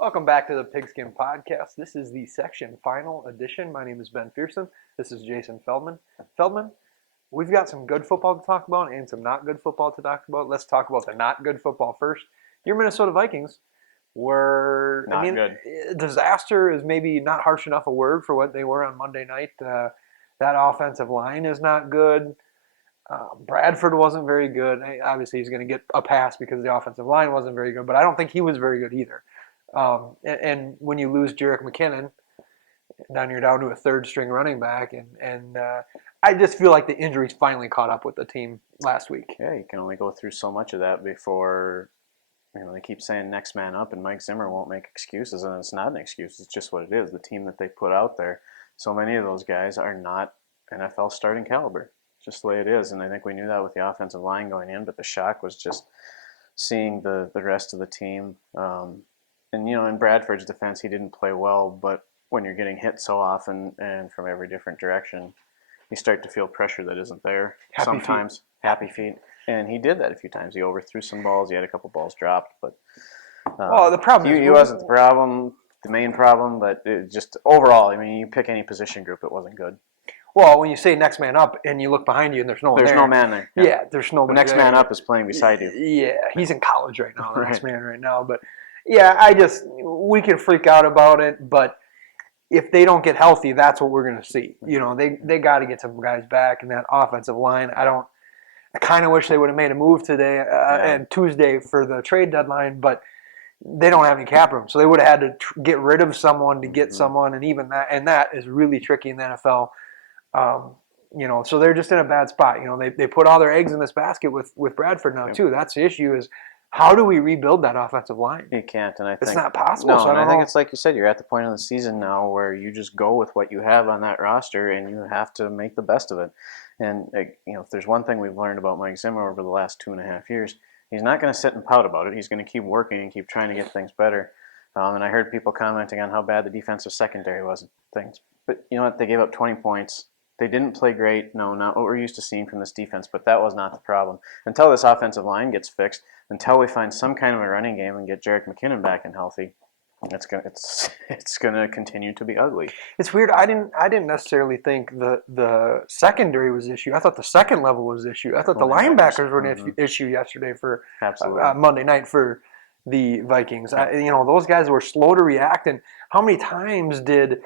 Welcome back to the Pigskin Podcast. This is the section final edition. My name is Ben Pherson. This is Jason Feldman. Feldman, we've got some good football to talk about and some not good football to talk about. Let's talk about the not good football first. Your Minnesota Vikings were, good. Disaster is maybe not harsh enough a word for what they were on Monday night. That offensive line is not good. Bradford wasn't very good. Obviously, he's going to get a pass because the offensive line wasn't very good, but I don't think he was very good either. And when you lose Jerick McKinnon, then you're down to a third-string running back, and I just feel like the injuries finally caught up with the team last week. Yeah, you can only go through so much of that before, they keep saying next man up, and Mike Zimmer won't make excuses, and it's not an excuse. It's just what it is. The team that they put out there, so many of those guys are not NFL starting caliber. It's just the way it is, and I think we knew that with the offensive line going in, but the shock was just seeing the rest of the team. And, in Bradford's defense, he didn't play well, but when you're getting hit so often and from every different direction, you start to feel pressure that isn't there. Happy feet. And he did that a few times. He overthrew some balls. He had a couple balls dropped. But the problem he wasn't the main problem, but it just overall, you pick any position group, it wasn't good. Well, when you say next man up and you look behind you and there's no one there. There's no man there. Yeah, there's no. The next man up is playing beside you. Yeah, he's in college right now, the next man right now. But yeah, we can freak out about it, but if they don't get healthy, that's what we're going to see. They got to get some guys back in that offensive line. I kind of wish they would have made a move today and Tuesday for the trade deadline, but they don't have any cap room, so they would have had to get rid of someone to get someone, and that is really tricky in the NFL. So they're just in a bad spot. They put all their eggs in this basket with Bradford now too. That's the issue is, how do we rebuild that offensive line? You can't, and I think it's not possible. No, so I think it's like you said. You're at the point of the season now where you just go with what you have on that roster, and you have to make the best of it. And if there's one thing we've learned about Mike Zimmer over the last 2.5 years, he's not going to sit and pout about it. He's going to keep working and keep trying to get things better. And I heard people commenting on how bad the defensive secondary was and things. But you know what? They gave up 20 points. They didn't play great. No, not what we're used to seeing from this defense, but that was not the problem. Until this offensive line gets fixed, until we find some kind of a running game and get Jerick McKinnon back and healthy, it's gonna continue to be ugly. It's weird. I didn't necessarily think the secondary was the issue. I thought the second level was the issue. I thought the linebackers were an issue yesterday for Monday night for the Vikings. Those guys were slow to react, and how many times did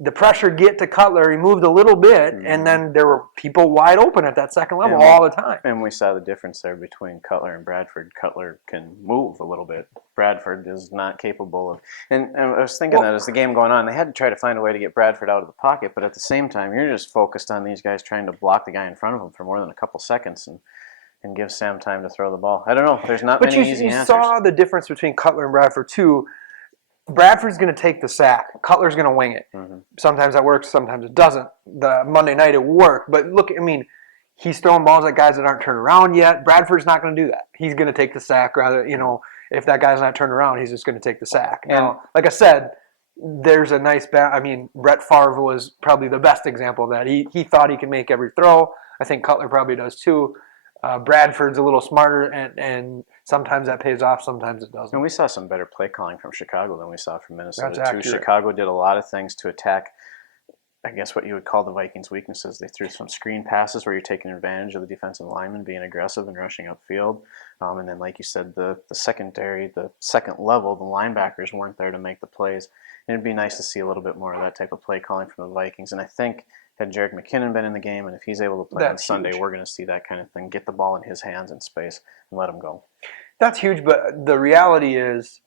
the pressure get to Cutler? He moved a little bit, and then there were people wide open at that second level all the time. And we saw the difference there between Cutler and Bradford. Cutler can move a little bit. Bradford is not capable of. And I was thinking that as the game going on, they had to try to find a way to get Bradford out of the pocket, but at the same time, you're just focused on these guys trying to block the guy in front of them for more than a couple seconds and give Sam time to throw the ball. I don't know. There's not many easy answers. But you saw the difference between Cutler and Bradford, too. Bradford's going to take the sack. Cutler's going to wing it. Sometimes that works, sometimes it doesn't. The Monday night it worked. But look, he's throwing balls at guys that aren't turned around yet. Bradford's not going to do that. He's going to take the sack rather, if that guy's not turned around, he's just going to take the sack. Now, like I said, there's a nice Brett Favre was probably the best example of that. He thought he could make every throw. I think Cutler probably does too. Bradford's a little smarter, and sometimes that pays off, sometimes it doesn't. And we saw some better play calling from Chicago than we saw from Minnesota, too. Chicago did a lot of things to attack, I guess, what you would call the Vikings' weaknesses. They threw some screen passes where you're taking advantage of the defensive linemen being aggressive and rushing upfield. And then, like you said, the secondary, the second level, the linebackers weren't there to make the plays. And it'd be nice to see a little bit more of that type of play calling from the Vikings. And I think had Jerick McKinnon been in the game, and if he's able to play on Sunday, we're going to see that kind of thing. Get the ball in his hands in space and let him go. That's huge, but the reality is,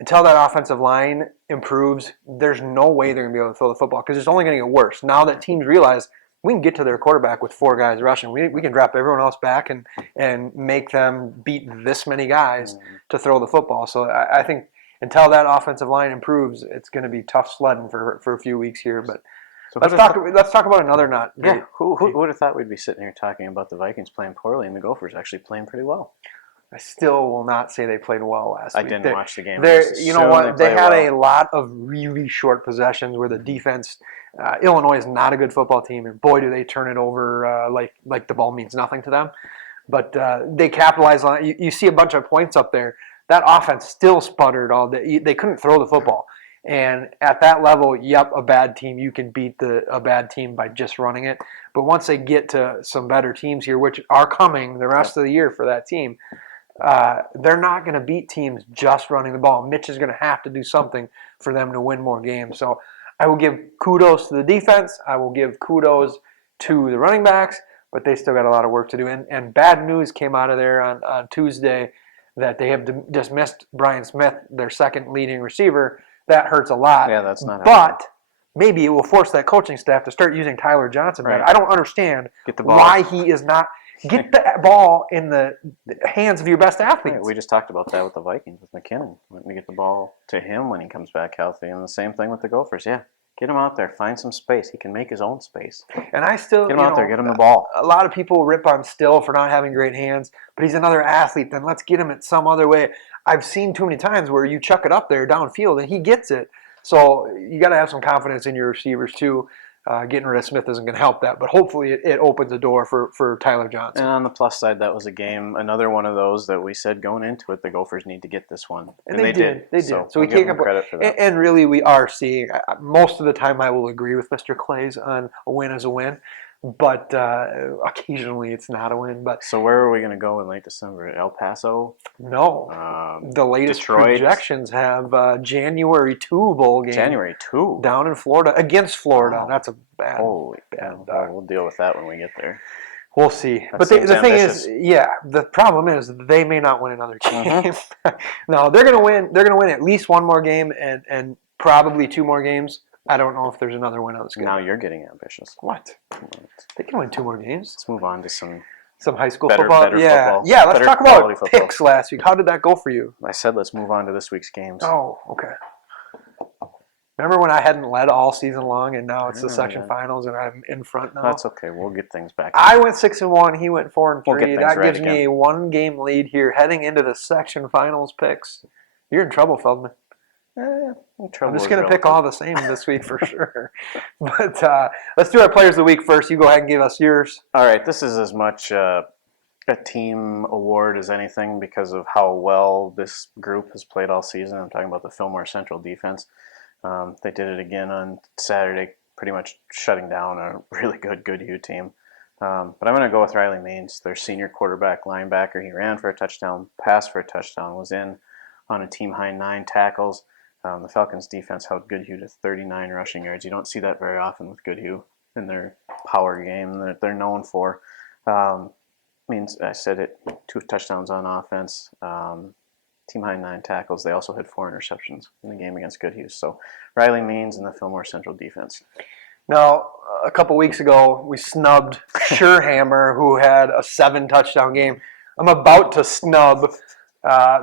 until that offensive line improves, there's no way they're going to be able to throw the football because it's only going to get worse. Now that teams realize we can get to their quarterback with 4 guys rushing, we can drop everyone else back and make them beat this many guys to throw the football. So I think until that offensive line improves, it's going to be tough sledding for a few weeks here, but. So let's talk about another not. Yeah, who would have thought we'd be sitting here talking about the Vikings playing poorly and the Gophers actually playing pretty well? I still will not say they played well last week. I didn't watch the game. You know what? They had a lot of really short possessions where the defense. Illinois is not a good football team, and boy, do they turn it over like the ball means nothing to them. But they capitalize on it. You see a bunch of points up there. that offense still sputtered all day. They couldn't throw the football. And at that level, a bad team, you can beat a bad team by just running it. But once they get to some better teams here, which are coming the rest of the year for that team, they're not going to beat teams just running the ball. Mitch is going to have to do something for them to win more games. So I will give kudos to the defense. I will give kudos to the running backs, but they still got a lot of work to do. And bad news came out of there on Tuesday that they have dismissed Brian Smith, their second leading receiver. That hurts a lot. Yeah, that's not. But maybe it will force that coaching staff to start using Tyler Johnson better. Right. I don't understand why he is not. Get the ball in the hands of your best athletes. Right. We just talked about that with the Vikings with McKinnon. We get the ball to him when he comes back healthy, and the same thing with the Gophers. Yeah, get him out there, find some space. He can make his own space. And I still get him out there, get him the ball. A lot of people rip on Still for not having great hands, but he's another athlete. Then let's get him it some other way. I've seen too many times where you chuck it up there downfield and he gets it. So you got to have some confidence in your receivers too. Getting rid of Smith isn't going to help that, but hopefully it opens the door for Tyler Johnson. And on the plus side, that was a game, another one of those that we said going into it, the Gophers need to get this one. And they did. They did. So we give can't them credit for that. And really, we are seeing, most of the time I will agree with Mr. Clays on a win is a win, but occasionally it's not a win. But so where are we going to go in late December? El Paso? No. The latest Detroit. Projections have January 2 bowl game. January 2? Down in Florida, against Florida. Oh. That's a bad. Holy bad. We'll deal with that when we get there. We'll see. That but the thing ambitious. is, the problem is they may not win another game. No, they're going to win. They're going to win at least one more game and probably two more games. I don't know if there's another win on the schedule. Now you're getting ambitious. What? They can win two more games. Let's move on to some high school better football. football. Yeah. Let's Better talk about football. picks last week. How did that go for you? I said let's move on to this week's games. Oh, okay. Remember when I hadn't led all season long, and now it's the section finals, and I'm in front now? That's okay. We'll get things back. I went 6-1. He went 4-3. We'll get things That right gives me again. a one-game lead here, heading into the section finals picks. You're in trouble, Feldman. I'm just going to pick all the same this week for sure. But let's do our players of the week first. You go ahead and give us yours. All right. This is as much a team award as anything because of how well this group has played all season. I'm talking about the Fillmore Central defense. They did it again on Saturday, pretty much shutting down a really good U team. But I'm going to go with Riley Maines, their senior quarterback linebacker. He ran for a touchdown, passed for a touchdown, was in on a team-high 9 tackles. The Falcons' defense held Goodhue to 39 rushing yards. You don't see that very often with Goodhue in their power game that they're known for. Means I said it, 2 touchdowns on offense, team-high 9 tackles. They also had 4 interceptions in the game against Goodhue. So Riley Maines and the Fillmore Central defense. Now, a couple weeks ago, we snubbed Scherhammer, who had a 7-touchdown game. I'm about to snub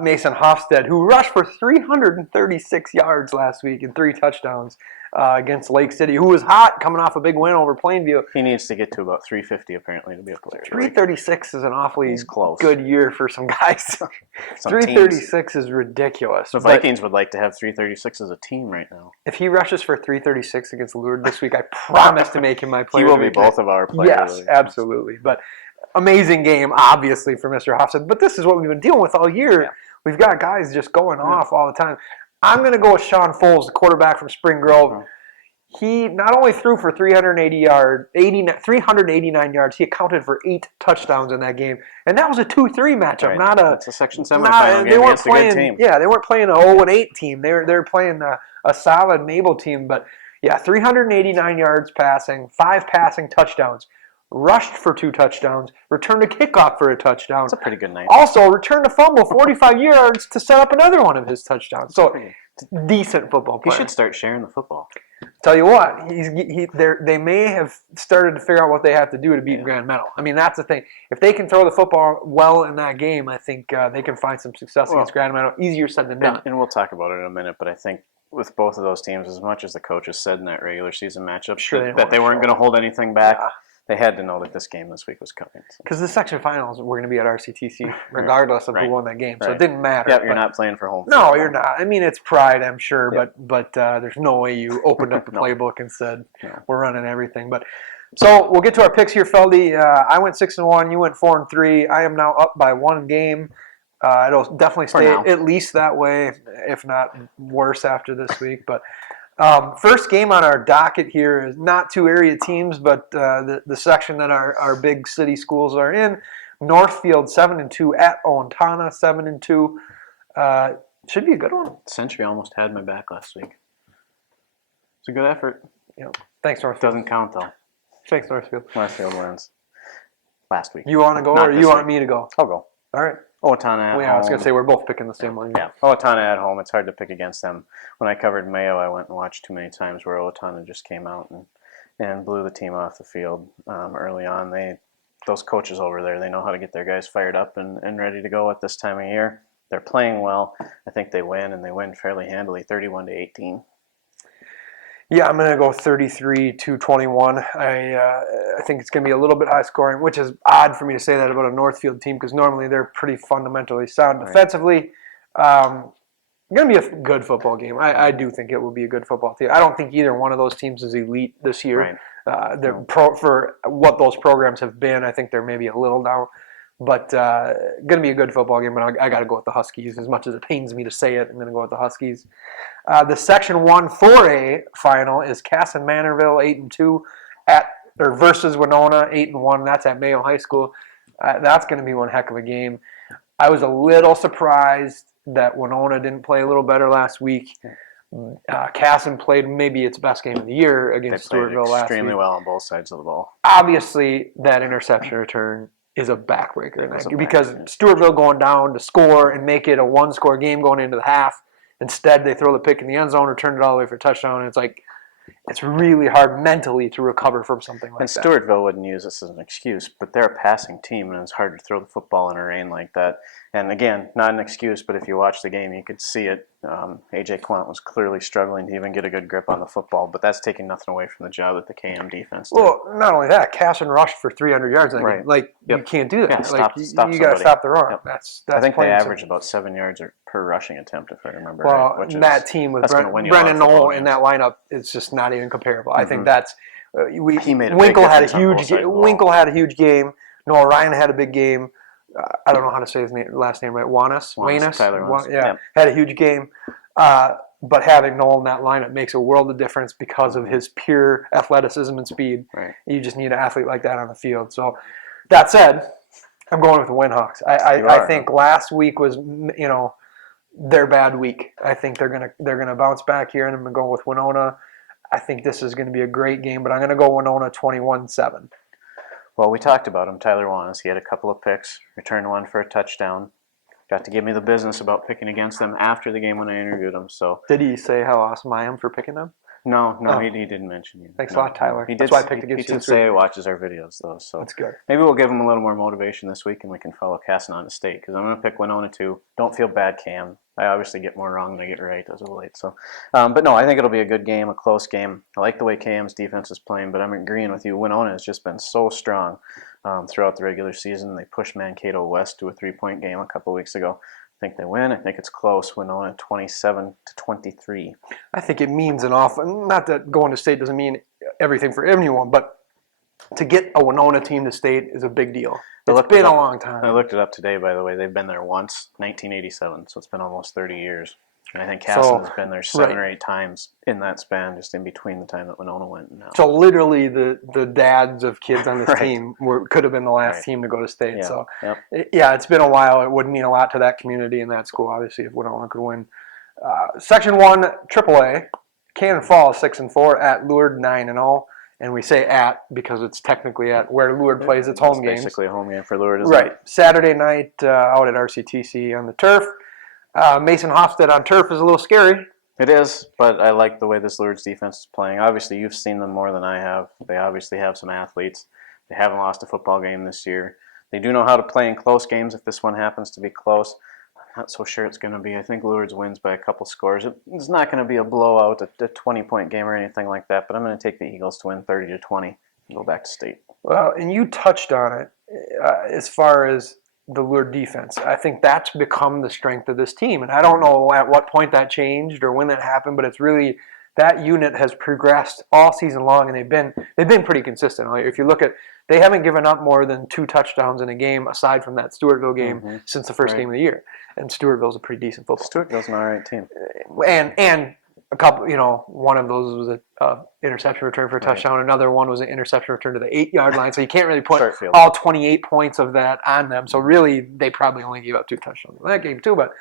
Mason Hofstad, who rushed for 336 yards last week and 3 touchdowns against Lake City, who was hot coming off a big win over Plainview. He needs to get to about 350 apparently to be a player. 336 is an awfully close. Good year for some guys. 336 is ridiculous. The Vikings would like to have 336 as a team right now. If he rushes for 336 against Lourdes this week, I promise to make him my player. He will be both of our players. Yes, absolutely. But amazing game, obviously, for Mr. Hofstad. But this is what we've been dealing with all year. Yeah. We've got guys just going off all the time. I'm going to go with Sean Foles, the quarterback from Spring Grove. He not only threw for 389 yards, he accounted for 8 touchdowns in that game. And that was a 2-3 matchup, not a... It's a Section 7 final game against a good team. Yeah, they weren't playing an 0-8 team. They were playing a solid Mabel team. But, yeah, 389 yards passing, 5 passing touchdowns. Rushed for 2 touchdowns, returned a kickoff for a touchdown. That's a pretty good night. Also, returned a fumble 45 yards to set up another one of his touchdowns. So, decent football player. He should start sharing the football. Tell you what, they may have started to figure out what they have to do to beat Grand Meadow. I mean, that's the thing. If they can throw the football well in that game, I think they can find some success against Grand Meadow. Easier said than done. And we'll talk about it in a minute, but I think with both of those teams, as much as the coaches said in that regular season matchup that they weren't going to hold anything back, they had to know that this game this week was coming. Because the section finals were going to be at RCTC, regardless of who won that game. So it didn't matter. Yeah, you're not playing for home. No, you're not. I mean, it's pride, I'm sure, but there's no way you opened up the playbook and said, we're running everything. But so we'll get to our picks here, Feldy. I went 6-1. You went 4-3. I am now up by 1 game. It'll definitely stay now. at least that way, if not worse after this week. But first game on our docket here is not two area teams, but the section that our big city schools are in. Northfield 7-2 at Owatonna 7-2. Should be a good one. Century almost had my back last week. It's a good effort. Thanks, Northfield. Doesn't count though. Thanks, Northfield. Northfield wins. Last week. You want to go Not or you this want week. me to go? I'll go. All right. Owatonna at home. I was going to say we're both picking the same one. Yeah, Owatonna at home. It's hard to pick against them. When I covered Mayo, I went and watched too many times where Owatonna just came out and blew the team off the field early on. Those coaches over there, they know how to get their guys fired up and ready to go at this time of year. They're playing well. I think they win, and they win fairly handily, 31-18. Yeah, I'm going to go 33-21. I think it's going to be a little bit high scoring, which is odd for me to say that about a Northfield team because normally they're pretty fundamentally sound defensively. Going to be a good football game. I do think it will be a good football team. I don't think either one of those teams is elite this year. Right. For what those programs have been, I think they're maybe a little down. But going to be a good football game, but I got to go with the Huskies. As much as it pains me to say it, I'm going to go with the Huskies. The Section 1 4A final is Cass and Manorville 8-2 versus Winona 8-1. That's at Mayo High School. That's going to be one heck of a game. I was a little surprised that Winona didn't play a little better last week. Casson played maybe its best game of the year against Stewartville last week. Extremely well on both sides of the ball. Obviously, that interception return is a backbreaker because Stewartville going down to score and make it a one-score game going into the half. Instead, they throw the pick in the end zone or turn it all the way for a touchdown. And it's really hard mentally to recover from something like that. And Stewartville wouldn't use this as an excuse, but they're a passing team, and it's hard to throw the football in a rain like that. And again, not an excuse, but if you watch the game, you could see it. A.J. Quant was clearly struggling to even get a good grip on the football, but that's taking nothing away from the job that the KM defense did. Well, not only that, Casson rushed for 300 yards in that game. You can't do that. Yeah, you got to stop the run. Yep. That's I think they plain averaged about 7 yards per rushing attempt, if I remember well, right. That team with Brennan Knoll in that lineup, it's just not even comparable. I think that's Winkle had a huge game. Noah Ryan had a big game. I don't know how to say his last name right. Wanis. Tyler Wanis. Had a huge game. But having Noel in that lineup makes a world of difference because of his pure athleticism and speed. Right. You just need an athlete like that on the field. So that said, I'm going with the Windhawks. I think last week was their bad week. I think they're gonna bounce back here, and I'm gonna go with Winona. I think this is going to be a great game, but I'm going to go Winona 21-7. Well, we talked about him, Tyler Wanis. He had a couple of picks, returned one for a touchdown. Got to give me the business about picking against them after the game when I interviewed him. So did he say how awesome I am for picking them? No, he didn't mention you. Thanks a lot, Tyler. He That's why I picked against you. He did say he watches our videos, though. So that's good. Maybe we'll give him a little more motivation this week, and we can follow Casson on to state, because I'm going to pick Winona too. Don't feel bad, Cam. I obviously get more wrong than I get right as of late. So, but no, I think it'll be a good game, a close game. I like the way Cam's defense is playing, but I'm agreeing with you. Winona has just been so strong throughout the regular season. They pushed Mankato West to a 3-point game a couple weeks ago. I think they win. I think it's close. Winona 27-23. I think it means an awful. Not that going to state doesn't mean everything for anyone, but to get a Winona team to state is a big deal. It's been a long time. I looked it up today, by the way. They've been there once, 1987, so it's been almost 30 years. And I think Casson has been there 7 or 8 times in that span, just in between the time that Winona went and now. So literally the dads of kids on this team could have been the last team to go to state. Yeah. So, it's been a while. It would mean a lot to that community and that school, obviously, if Winona could win. Section 1, AAA, Cannon Falls 6-4, at Lourdes 9-0. And we say at because it's technically at where Lourdes plays its home games. Basically a home game for Lourdes. Right. Saturday night out at RCTC on the turf. Mason Hofstad on turf is a little scary. It is, but I like the way this Lourdes defense is playing. Obviously, you've seen them more than I have. They obviously have some athletes. They haven't lost a football game this year. They do know how to play in close games if this one happens to be close. I'm not so sure it's going to be. I think Lourdes wins by a couple scores. It's not going to be a blowout, a 20-point game or anything like that, but I'm going to take the Eagles to win 30-20 and go back to state. Well, and you touched on it as far as the Lourdes defense. I think that's become the strength of this team. And I don't know at what point that changed or when that happened, but it's really that unit has progressed all season long, and they've been pretty consistent. Like, if you look at, they haven't given up more than 2 touchdowns in a game aside from that Stewartville game since the first game of the year. And Stewartville's a pretty decent football team. Stewartville's an all right team. And a couple, one of those was a interception return for a touchdown. Another one was an interception return to the 8-yard line. So you can't really put all 28 points of that on them. So really, they probably only gave up 2 touchdowns in that game too. But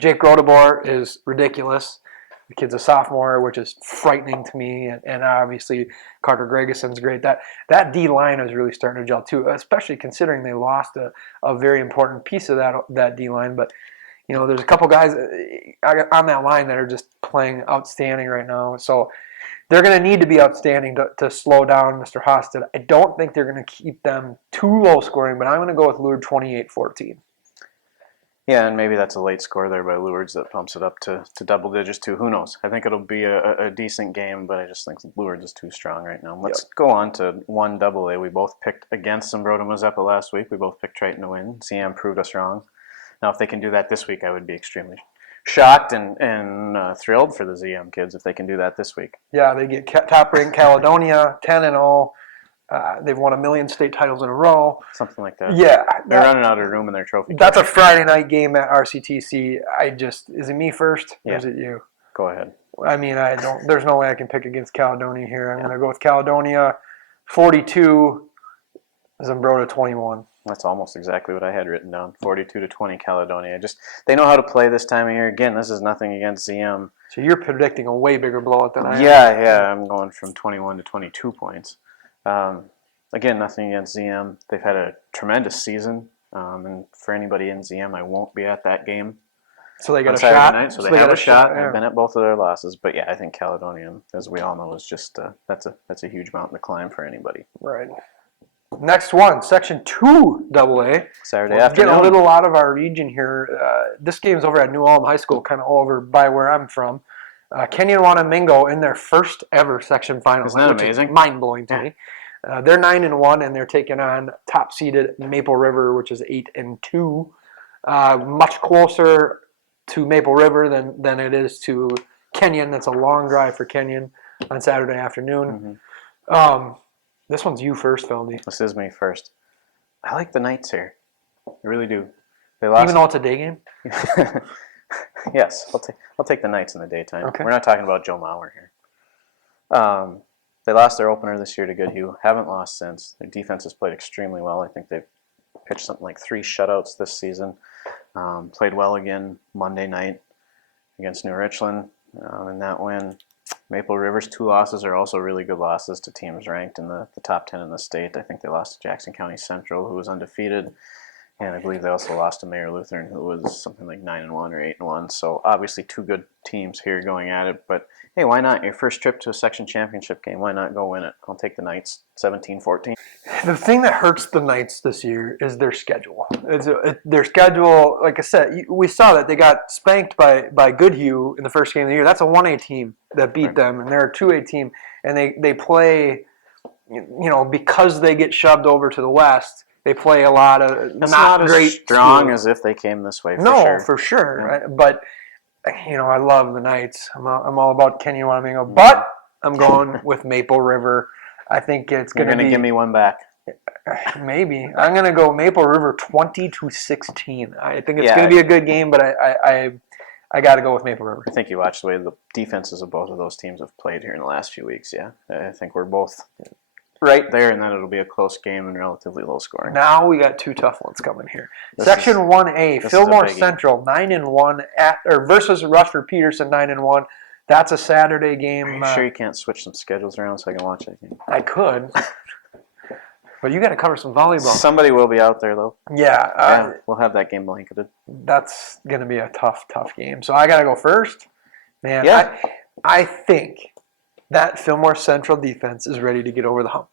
Jake Grodebor is ridiculous. The kid's a sophomore, which is frightening to me. And obviously, Carter Greguson's great. That D-line is really starting to gel too, especially considering they lost a very important piece of that D-line. But there's a couple guys on that line that are just playing outstanding right now. So they're going to need to be outstanding to slow down Mr. Hosted. I don't think they're going to keep them too low scoring, but I'm going to go with Lourdes 28-14. Yeah, and maybe that's a late score there by Lourdes that pumps it up to double digits too. Who knows? I think it'll be a decent game, but I just think Lourdes is too strong right now. Let's go on to 1AA. We both picked against Zumbrota Mazeppa last week. We both picked Triton to win. CM proved us wrong. Now, if they can do that this week, I would be extremely shocked and thrilled for the ZM kids if they can do that this week. Yeah, they get top-ranked Caledonia, 10-0. They've won 1 million state titles in a row. Something like that. Yeah. They're running out of room in their trophy. That's a Friday night game at RCTC. Is it me first or is it you? Go ahead. I mean, there's no way I can pick against Caledonia here. I'm going to go with Caledonia 42, Zumbrota 21. That's almost exactly what I had written down. 42-20 Caledonia. They know how to play this time of year. Again, this is nothing against ZM. So you're predicting a way bigger blowout than I am. Yeah. I'm going from 21 to 22 points. Again, nothing against ZM. They've had a tremendous season. And for anybody in ZM, I won't be at that game. So they got on a Saturday shot. Night, so they have a shot. Yeah. I've been at both of their losses. But yeah, I think Caledonia, as we all know, is just that's a huge mountain to climb for anybody. Right. Next one, Section 2AA. Saturday afternoon. Getting a little out of our region here. This game's over at New Ulm High School, kind of over by where I'm from. Kenyon Wanamingo in their first ever section final. Isn't that amazing? Mind-blowing to me. They're 9-1, and they're taking on top-seeded Maple River, which is 8-2. Much closer to Maple River than it is to Kenyon. That's a long drive for Kenyon on Saturday afternoon. This one's you first, Feldy. This is me first. I like the Knights here. I really do. They lost. Even though it's a day game? Yes, I'll take the Knights in the daytime. Okay. We're not talking about Joe Mauer here. They lost their opener this year to Goodhue. Haven't lost since. Their defense has played extremely well. I think they've pitched something like 3 shutouts this season. Played well again Monday night against New Richland in that win. Maple River's 2 losses are also really good losses to teams ranked in the top 10 in the state. I think they lost to Jackson County Central, who was undefeated. And I believe they also lost to Mayor Lutheran, who was something like 9-1 or 8-1. So obviously 2 good teams here going at it. But hey, why not? Your first trip to a section championship game, why not go win it? I'll take the Knights 17-14. The thing that hurts the Knights this year is their schedule. Their schedule, like I said, we saw that they got spanked by Goodhue in the first game of the year. That's a 1A team that beat them, and they're a 2A team. And they play, because they get shoved over to the West, they play a lot of not great as strong schools. as if they came this way. For sure. Yeah. Right? But I love the Knights. I'm all about Kenyon Wanamingo, but I'm going with Maple River. I think it's going to be. You're going to give me one back. Maybe I'm going to go Maple River 20-16. I think it's going to be a good game, but I got to go with Maple River. I think you watched the way the defenses of both of those teams have played here in the last few weeks. Yeah, I think we're both right there, and then it'll be a close game and relatively low scoring. Now we got 2 tough ones coming here. Section 1A, Fillmore Central 9-1 versus Rushford Peterson 9-1. That's a Saturday game. Are you sure you can't switch some schedules around so I can watch that game? I could. But you got to cover some volleyball. Somebody will be out there, though. Yeah. We'll have that game blanketed. That's going to be a tough game. So I got to go first. Man, I think that Fillmore Central defense is ready to get over the hump.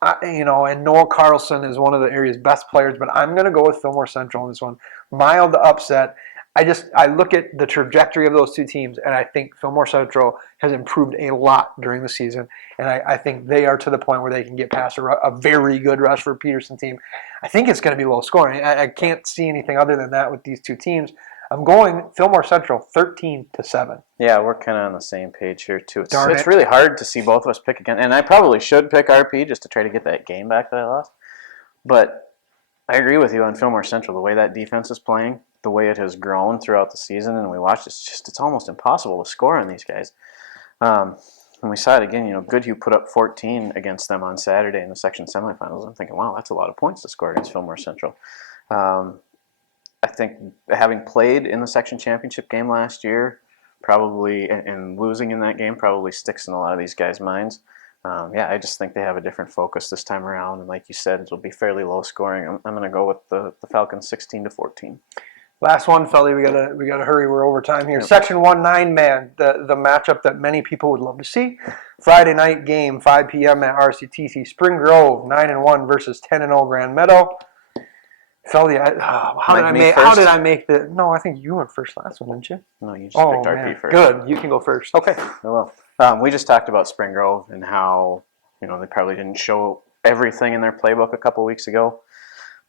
And Noel Carlson is one of the area's best players, but I'm going to go with Fillmore Central in this one. Mild to upset. I look at the trajectory of those 2 teams, and I think Fillmore Central has improved a lot during the season, and I think they are to the point where they can get past a very good Rushford Peterson team. I think it's going to be low scoring. I can't see anything other than that with these 2 teams. I'm going Fillmore Central 13-7. Yeah, we're kind of on the same page here, too. Darn It's it. really hard to see both of us pick again. And I probably should pick RP just to try to get that game back that I lost. But I agree with you on Fillmore Central. The way that defense is playing, the way it has grown throughout the season, and we watched, it's almost impossible to score on these guys. And we saw it again, Goodhue put up 14 against them on Saturday in the section semifinals. I'm thinking, wow, that's a lot of points to score against Fillmore Central. I think having played in the section championship game last year, probably, and losing in that game probably sticks in a lot of these guys' minds. I just think they have a different focus this time around, and like you said, it'll be fairly low scoring. I'm going to go with the Falcons 16-14. Last one, Feldy. We gotta hurry. We're over time here. Yep. Section 1, 9-man, the matchup that many people would love to see. Friday night game, 5 p.m. at RCTC. Spring Grove, 9-1 versus 10-0 Grand Meadow. Feldy, how did I make the? No, I think you went first last one, didn't you? No, you just picked RP first. Good. You can go first. Okay. Well, we just talked about Spring Grove and how they probably didn't show everything in their playbook a couple weeks ago.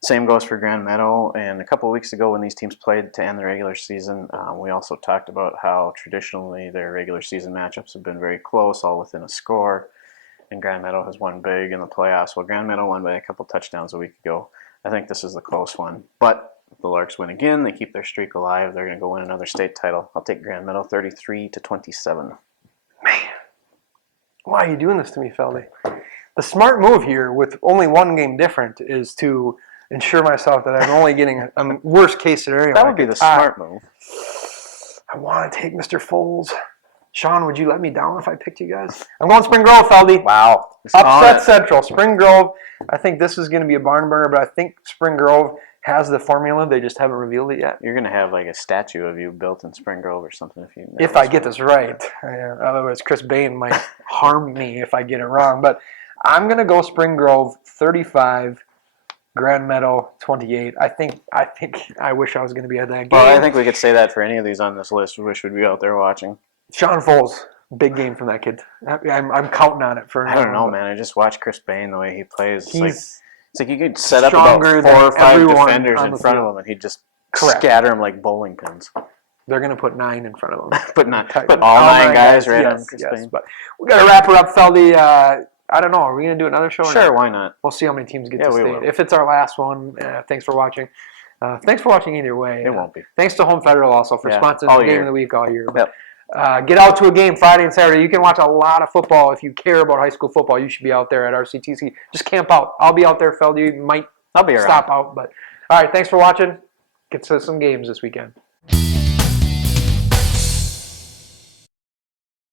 Same goes for Grand Meadow. And a couple of weeks ago when these teams played to end the regular season, we also talked about how traditionally their regular season matchups have been very close, all within a score. And Grand Meadow has won big in the playoffs. Well, Grand Meadow won by a couple touchdowns a week ago. I think this is the close one. But if the Larks win again, they keep their streak alive. They're going to go win another state title. I'll take Grand Meadow 33-27. Man, why are you doing this to me, Feldy? The smart move here, with only one game different, is to ensure myself that I'm only getting a worst case scenario. That would be the smart move. I want to take Mr. Foles. Sean, would you let me down if I picked you guys? I'm going Spring Grove, Feldy. Wow. Upset Central. Spring Grove. I think this is going to be a barn burner, but I think Spring Grove has the formula. They just haven't revealed it yet. You're going to have like a statue of you built in Spring Grove or something if I get this right. Otherwise, Chris Bain might harm me if I get it wrong. But I'm going to go Spring Grove 35, Grand Meadow 28. I wish I was going to be at that game. Well, I think we could say that for any of these on this list. We wish we'd be out there watching. Sean Foles, big game from that kid. I'm counting on it for. I don't know, man. I just watch Chris Bain the way he plays. It's like you could set up about 4 or 5 defenders in front of him, and he'd just scatter them like bowling pins. They're going to put 9 in front of him. put all 9 guys right on Chris Bain. But we got to wrap her up, Feldy. I don't know. Are we going to do another show? Sure, why not? We'll see how many teams get to state. If it's our last one, thanks for watching. Thanks for watching either way. It won't be. Thanks to Home Federal also for sponsoring the game of the week all year. Yep. Get out to a game Friday and Saturday. You can watch a lot of football. If you care about high school football, you should be out there at RCTC. Just camp out. I'll be out there, Feldy. You might I'll be around. Stop out. But all right, thanks for watching. Get to some games this weekend.